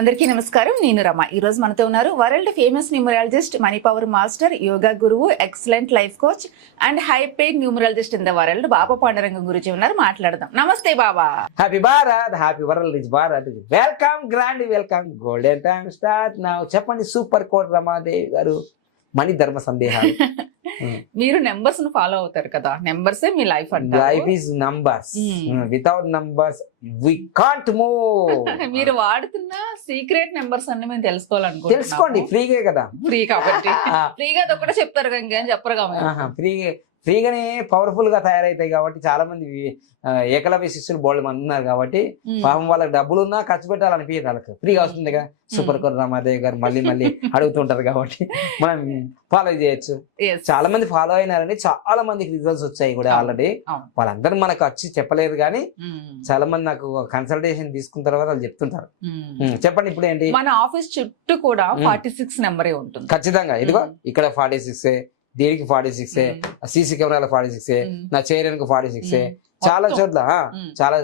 అందరికీ నమస్కారం. నేను రమ. ఈ రోజు మనతో ఉన్నారు world famous numerologist, money power master, yoga గురువు, excellent life coach and high paid numerologist in the world Baba Pandurangam గురించి ఉన్నారు. మాట్లాడదాం. Namaste Baba. Happy Bharat, happy world is Bharat. Welcome, grand welcome. Golden time start now. చెప్పండి సూపర్ కోట్ రమాదేవి గారు, మణి ధర్మ సందేహాలు. మీరు నెంబర్స్ ను ఫాలో అవుతారు కదా, నెంబర్స్ మీ లైఫ్ అంటే life is numbers. Without numbers we can't move. మీరు వాడుతున్న సీక్రెట్ నెంబర్స్ అన్ని మేము తెలుసుకోవాలనుకుంటున్నాము. తెలుసుకోండి, ఫ్రీగే కదా. ఫ్రీ కాబట్టి ఫ్రీగా అది ఒకటే చెప్తారు, ఇంకేం చెప్పరు కాబట్టి ఫ్రీగానే పవర్ఫుల్ గా తయారైతాయి. కాబట్టి చాలా మంది ఏకలవ్య శిష్యులు బోల్డ్ మంది ఉన్నారు కాబట్టి పాపం వాళ్ళకి డబ్బులు ఉన్నా ఖర్చు పెట్టాలనిపించదు. వాళ్ళకి ఫ్రీగా వస్తుంది కదా. సూపర్ కోర్ రమాదేవి గారు మళ్ళీ మళ్ళీ అడుగుతుంటారు కాబట్టి మనం ఫాలో చేయొచ్చు. చాలా మంది ఫాలో అయినారని చాలా మందికి రిజల్ట్స్ వచ్చాయి కూడా ఆల్రెడీ. వాళ్ళందరూ మనకు వచ్చి చెప్పలేదు కానీ చాలా మంది నాకు కన్సల్టేషన్ తీసుకున్న తర్వాత వాళ్ళు చెప్తుంటారు. చెప్పండి ఇప్పుడు ఏంటి? మన ఆఫీస్ చుట్టూ కూడా 46 నెంబరే ఉంటుంది ఖచ్చితంగా. ఇదిగో ఇక్కడ 46, దీనికి 46, సీసీ కెమెరాల 46, నా చైర్ 46, చాలా చోట్ల చాలా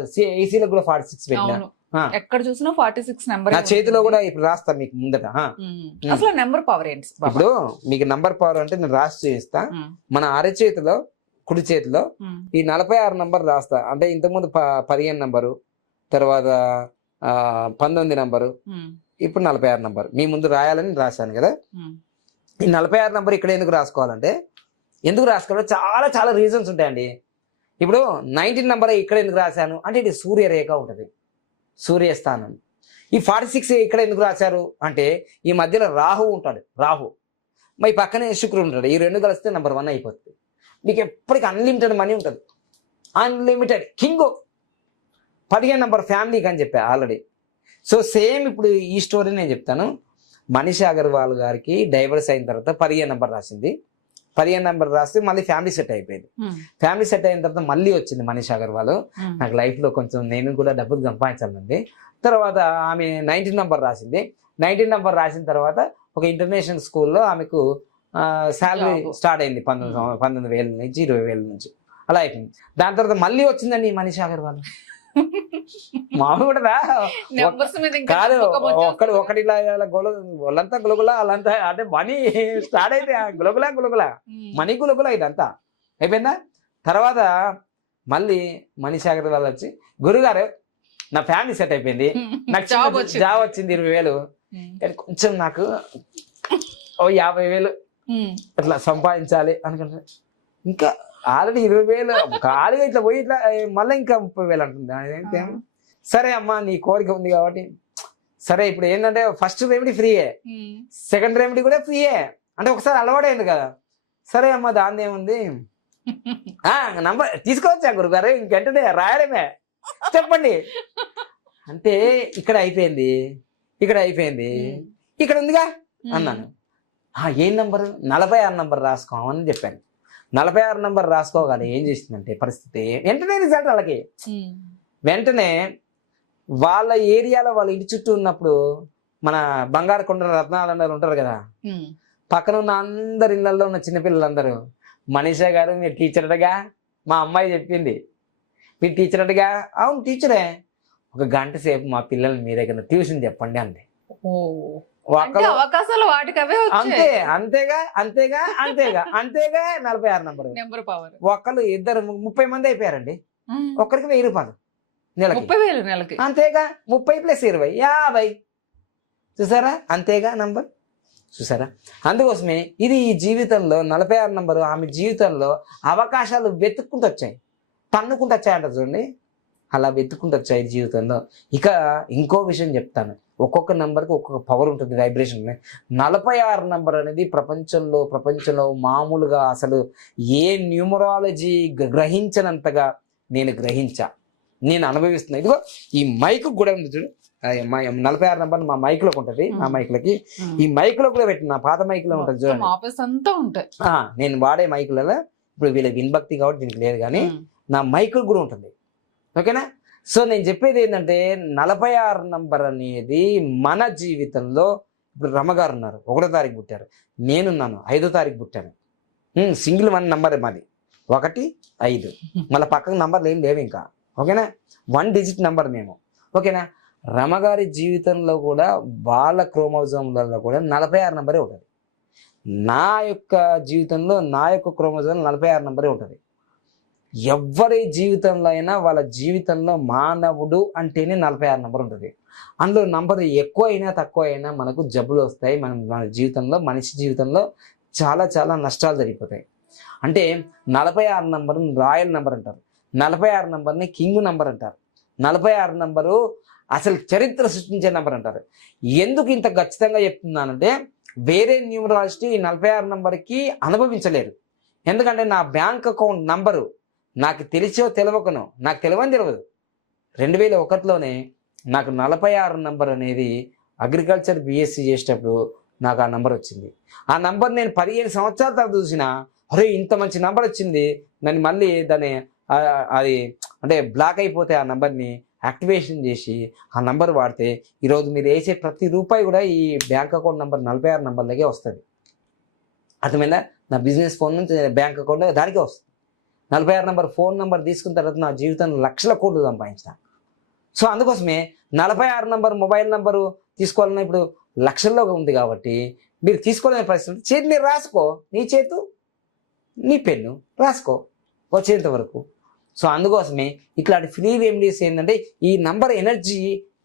ఏసీలకు కూడా 46 పెట్టినా. ఎక్కడ చూసినా 46 నెంబర్. నా చేతిలో కూడా ఇప్పుడు రాస్తా మీకు ముందట. అసలు నెంబర్ పవర్ ఏంటి? ఇప్పుడు మీకు నంబర్ పవర్ అంటే నేను రాసి చూపిస్తా. మన అరచేతిలో కుడి చేతిలో ఈ 46 నంబర్ రాస్తా. అంటే ఇంతకుముందు 15 నంబరు, తర్వాత 19 నంబరు, ఇప్పుడు 46 నంబర్ మీ ముందు రాయాలని రాశాను కదా. ఈ 46 నంబర్ ఇక్కడ ఎందుకు రాసుకోవాలంటే, ఎందుకు రాసుకోవాలో చాలా చాలా రీజన్స్ ఉంటాయండి. ఇప్పుడు 19 నంబర్ ఇక్కడ ఎందుకు రాశాను అంటే, ఇది సూర్యరేఖ ఉంటుంది, సూర్యస్థానం. ఈ 46 ఇక్కడ ఎందుకు రాశారు అంటే, ఈ మధ్యలో రాహు ఉంటాడు, రాహు. మరి పక్కనే శుక్రుడు ఉంటాడు. ఈ రెండు కలిస్తే నెంబర్ 1 అయిపోతుంది. మీకు ఎప్పటికీ అన్లిమిటెడ్ మనీ ఉంటుంది, అన్లిమిటెడ్ కింగ్. 15 నంబర్ ఫ్యామిలీకి అని చెప్పా ఆల్రెడీ. సో సేమ్ ఇప్పుడు ఈ స్టోరీ నేను చెప్తాను. మనీషా అగర్వాల్ గారికి డైవర్స్ అయిన తర్వాత 15 నంబర్ రాసింది. 15 నంబర్ రాస్తే మళ్ళీ ఫ్యామిలీ సెట్ అయిపోయింది. ఫ్యామిలీ సెట్ అయిన తర్వాత మళ్ళీ వచ్చింది మనీషా అగర్వాల్. నాకు లైఫ్ లో కొంచెం నేను కూడా డబ్బులు సంపాదించాలండి. తర్వాత ఆమె 19 నంబర్ రాసింది. 19 నంబర్ రాసిన తర్వాత ఒక ఇంటర్నేషనల్ స్కూల్లో ఆమెకు శాలరీ స్టార్ట్ అయింది. 19,000 నుంచి 20,000 నుంచి అలా అయిపోయింది. దాని తర్వాత మళ్ళీ వచ్చిందండి మనీషా అగర్వాల్. మామూలు కూడా కాదు, ఒకటి ఇలా వాళ్ళంతా గులగులా అలాంతా. అంటే మనీ స్టార్ట్ అయితే గులగులా మనీ గులగులా ఇదంతా అయిపోయిందా. తర్వాత మళ్ళీ మనీషా అగర్వాల్ వచ్చి, గురుగారు నా ఫ్యామిలీ సెట్ అయిపోయింది, నాకు జాబ్ వచ్చింది 20,000, కానీ కొంచెం నాకు 50,000 అట్లా సంపాదించాలి అనుకుంటా. ఇంకా ఆల్రెడీ 20,000 ఖాళీగా ఇట్లా పోయి ఇట్లా మళ్ళీ ఇంకా 30,000 అంటుంది. సరే అమ్మా నీ కోరిక ఉంది కాబట్టి సరే. ఇప్పుడు ఏంటంటే ఫస్ట్ రెమెడీ ఫ్రీయే, సెకండ్ రెమెడీ కూడా ఫ్రీయే. అంటే ఒకసారి అలవాటైంది కదా. సరే అమ్మా దాన్ని ఏముంది, నంబర్ తీసుకోవచ్చా గురుగారు, ఇంకెంటనే రాయడమే, చెప్పండి అంటే. ఇక్కడ అయిపోయింది, ఇక్కడ అయిపోయింది, ఇక్కడ ఉందిగా అన్నాను. ఏం నంబరు? 46 నంబర్ రాసుకోమని చెప్పాను. 46 నంబర్ రాసుకోగానే ఏం చేసిందంటే పరిస్థితి, వెంటనే రిజల్ట్ వాళ్ళకి. వెంటనే వాళ్ళ ఏరియాలో వాళ్ళ ఇంటి చుట్టూ ఉన్నప్పుడు మన బంగారు కొండ రత్నాలందరూ ఉంటారు కదా, పక్కన ఉన్న అందరు ఇళ్లలో ఉన్న చిన్నపిల్లలందరూ, మనీషా గారు మీరు టీచర్ అటగా, మా అమ్మాయి చెప్పింది మీరు టీచర్ అటగా. అవును టీచరే, 1 గంట సేపు మా పిల్లల్ని మీ దగ్గర ట్యూషన్ చెప్పండి అంది. అవకాశాలు వాటికి అవే అంతే, అంతేగా అంతేగా అంతేగా అంతేగా 46 నంబర్ పవర్. ఒకళ్ళు ఇద్దరు 30 మంది అయిపోయారండి. ఒక్కరికి 1,000 రూపాయలు నెలకి. 30,000 నెలకి. అంతేగా, 30 + 20 50. చూసారా, అంతేగా నంబర్, చూసారా. అందుకోసమే ఇది ఈ జీవితంలో 46 నంబరు ఆమె జీవితంలో అవకాశాలు వెతుక్కుంటూ వచ్చాయి, తన్నుకుంటూ వచ్చాయంట చూడండి. అలా వెతుక్కుంటూ వచ్చాయి జీవితంలో. ఇక ఇంకో విషయం చెప్తాను. ఒక్కొక్క నెంబర్కి ఒక్కొక్క పవర్ ఉంటుంది, వైబ్రేషన్. 46 నంబర్ అనేది ప్రపంచంలో మామూలుగా అసలు ఏ న్యూమరాలజీ గ్రహించనంతగా నేను గ్రహించా, నేను అనుభవిస్తున్నా. ఇదిగో ఈ మైక్ కూడా ఉంది చూడు, 46 నంబర్ మా మైక్లోకి ఉంటుంది. మా మైక్లకి ఈ మైక్లో కూడా పెట్టిన పాత మైక్లో ఉంటుంది చూడండి. నేను వాడే మైకులలో ఇప్పుడు వీళ్ళ విన్భక్తి కాబట్టి దీనికి లేదు, కానీ నా మైక్ కూడా ఉంటుంది. ఓకేనా. సో నేను చెప్పేది ఏంటంటే 46 నంబర్ అనేది మన జీవితంలో, ఇప్పుడు రమగారు ఉన్నారు 1వ తారీఖు పుట్టారు, నేనున్నాను 5వ తారీఖు పుట్టాను. సింగిల్ 1 నంబర్ మాది, 1 5. మళ్ళీ పక్కన నంబర్లు ఏం లేవు ఇంకా. ఓకేనా, 1 డిజిట్ నంబర్ మేము. ఓకేనా. రమగారి జీవితంలో కూడా వాళ్ళ క్రోమోజోమ్లలో కూడా 46 నంబరే ఉంటుంది. నా యొక్క జీవితంలో నా యొక్క క్రోమోజోమ్ 46 నంబరే ఉంటుంది. ఎవరి జీవితంలో అయినా వాళ్ళ జీవితంలో మానవుడు అంటేనే 46 నంబర్ ఉంటుంది. అందులో నంబర్ ఎక్కువ అయినా తక్కువ అయినా మనకు జబ్బులు వస్తాయి. మన జీవితంలో మనిషి జీవితంలో చాలా చాలా నష్టాలు జరిగిపోతాయి. అంటే 46 నంబర్ని రాయల్ నంబర్ అంటారు, 46 నంబర్ని కింగ్ నంబర్ అంటారు, 46 నంబరు అసలు చరిత్ర సృష్టించే నంబర్ అంటారు. ఎందుకు ఇంత ఖచ్చితంగా చెప్తున్నానంటే వేరే న్యూమరాలజిస్ట్ ఈ 46 నంబర్కి అనుభవించలేరు. ఎందుకంటే నా బ్యాంక్ అకౌంట్ నంబరు నాకు తెలిసో తెలియకనో, నాకు తెలియని తెలియదు, 2001లోనే నాకు 46 నంబర్ అనేది అగ్రికల్చర్ బిఎస్సి చేసేటప్పుడు నాకు ఆ నంబర్ వచ్చింది. ఆ నంబర్ నేను 15 సంవత్సరాల తర్వాత చూసిన, అరే ఇంత మంచి నంబర్ వచ్చింది, నన్ను మళ్ళీ దాన్ని అది అంటే బ్లాక్ అయిపోతే ఆ నంబర్ని యాక్టివేషన్ చేసి ఆ నంబర్ వాడితే ఈరోజు మీరు వేసే ప్రతి రూపాయి కూడా ఈ బ్యాంక్ అకౌంట్ నంబర్ 46 నంబర్లకే వస్తుంది. అర్థమైందా? నా బిజినెస్ ఫోన్ నుంచి బ్యాంక్ అకౌంట్ దానికే వస్తుంది. 46 నంబర్ ఫోన్ నంబర్ తీసుకున్న తర్వాత నా జీవితంలో లక్షల కోట్లు సంపాదించిన. సో అందుకోసమే 46 నంబర్ మొబైల్ నంబరు తీసుకోవాలన్నా ఇప్పుడు లక్షల్లో ఉంది కాబట్టి మీరు తీసుకోలేని పరిస్థితి చేతి మీరు రాసుకో, నీ చేతు నీ పెన్ను రాసుకో వచ్చేంత వరకు. సో అందుకోసమే ఇట్లాంటి ఫ్రీ రెమెడీస్ ఏంటంటే ఈ నంబర్ ఎనర్జీ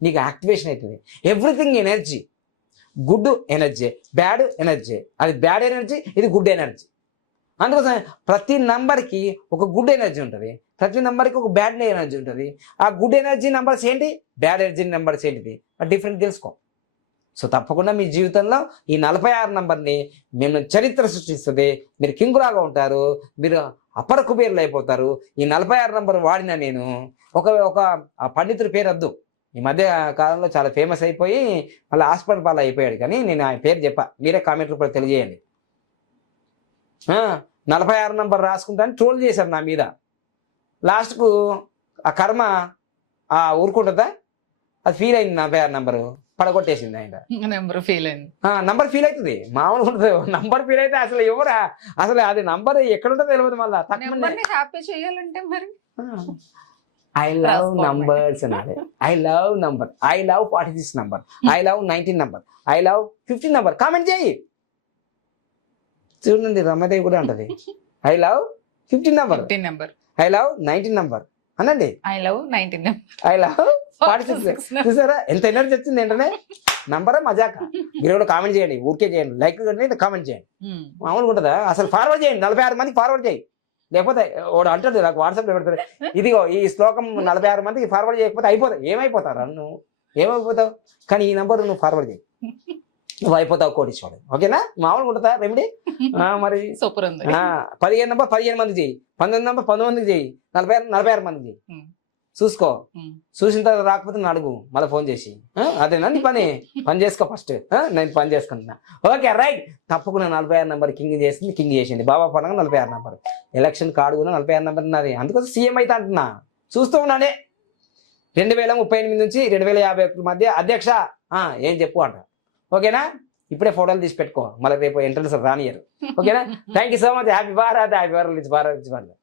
నీకు యాక్టివేషన్ అవుతుంది. Everything energy, good energy, bad energy. అది బ్యాడ్ ఎనర్జీ, ఇది గుడ్ ఎనర్జీ. అందుకోసం ప్రతి నంబర్కి ఒక గుడ్ ఎనర్జీ ఉంటుంది, ప్రతి నంబర్కి ఒక బ్యాడ్ ఎనర్జీ ఉంటుంది. ఆ గుడ్ ఎనర్జీ నెంబర్స్ ఏంటి, బ్యాడ్ ఎనర్జీ నెంబర్స్ ఏంటిది, డిఫరెంట్ తెలుసుకో. సో తప్పకుండా మీ జీవితంలో ఈ 46 నంబర్ని మేము చరిత్ర సృష్టిస్తుంది. మీరు కింగులాగా ఉంటారు, మీరు అపర కుబేరులు అయిపోతారు. ఈ 46 నంబర్ వాడిన నేను ఒక ఆ పండితుడి పేరు వద్దు, ఈ మధ్య కాలంలో చాలా ఫేమస్ అయిపోయి మళ్ళీ హాస్పిటల్ పాలు అయిపోయాడు, కానీ నేను ఆయన పేరు చెప్పా, మీరే కామెంట్ రూపంలో తెలియజేయండి. 46 నంబర్ రాసుకుంటాను ట్రోల్ చేశారు నా మీద. లాస్ట్కు ఆ కర్మ ఊరుకుంటుందా, అది ఫీల్ అయింది. 46 నంబరు పడగొట్టేసింది ఆయన. నెంబర్ ఫీల్ అయింది, నంబర్ ఫీల్ అవుతుంది, మామూలుగా ఉంటుంది. నంబర్ ఫీల్ అయితే అసలు ఎవరా, అసలు అది నంబర్ ఎక్కడ ఉంటుందో తెలియదు. మళ్ళీ హ్యాపీ చేయాలంటే మరి ఐ లవ్ నంబర్స్ అనాలి. I love number, I love 46 number, I love 19 number, I love 15 number comment చేయి. చూడండి రమాదేవి కూడా అంటది I love 15 number, I love 19 number అనండి. I love 19, I love 46. చూసారా ఎంత ఎనర్జీ వచ్చింది ఏంటనే నంబరా మజాక. మీరు కూడా కామెంట్ చేయండి, ఊరికే చేయండి, లైక్ చేయండి, కామెంట్ చేయండి. మామూలుగా ఉంటుందా, అసలు ఫార్వర్డ్ చేయండి, 46 మందికి ఫార్వర్డ్ చేయి. లేకపోతే వాడు అంటాడు నాకు వాట్సాప్లో పెడతాడు, ఇదిగో ఈ శ్లోకం 46 మందికి ఫార్వర్డ్ చేయకపోతే అయిపోతాయి. ఏమైపోతారా నువ్వు, ఏమైపోతావు? కానీ ఈ నంబర్ నువ్వు ఫార్వర్డ్ చేయి, నువ్వు అయిపోతావు కోటీశ్వరుడు. ఓకేనా? మామూలుగా ఉంటుందా రెమెడీ? మరి సూపర్ ఉంది. 15 నంబర్ 15 మంది చేయి, 19 నంబర్ 19 మందికి చేయి, 46 మంది చేయి. చూసుకో, చూసిన తర్వాత రాకపోతే నా అడుగు, మళ్ళీ ఫోన్ చేసి. అదేనా నీ పని చేసుకో ఫస్ట్. నేను పని చేసుకుంటున్నా. Okay right. తప్పకుండా 46 నంబర్ కింగ్ చేసింది బాబా పండుగ 46 నంబర్. ఎలక్షన్ కార్డు కూడా 46 నంబర్ ఉన్నది. అందుకోసం సీఎం అయితే అంటున్నా, చూస్తూ ఉన్నానే. 2038 నుంచి 2051 మధ్య అధ్యక్ష ఏం చెప్పు అంట. ఓకేనా? ఇప్పుడే ఫోటోలు తీసి పెట్టుకో, మళ్ళీ రేపు ఎంట్రన్స్ రానియరు. ఓకేనా? Thank you so much. Happy Bharat, happy Bharat.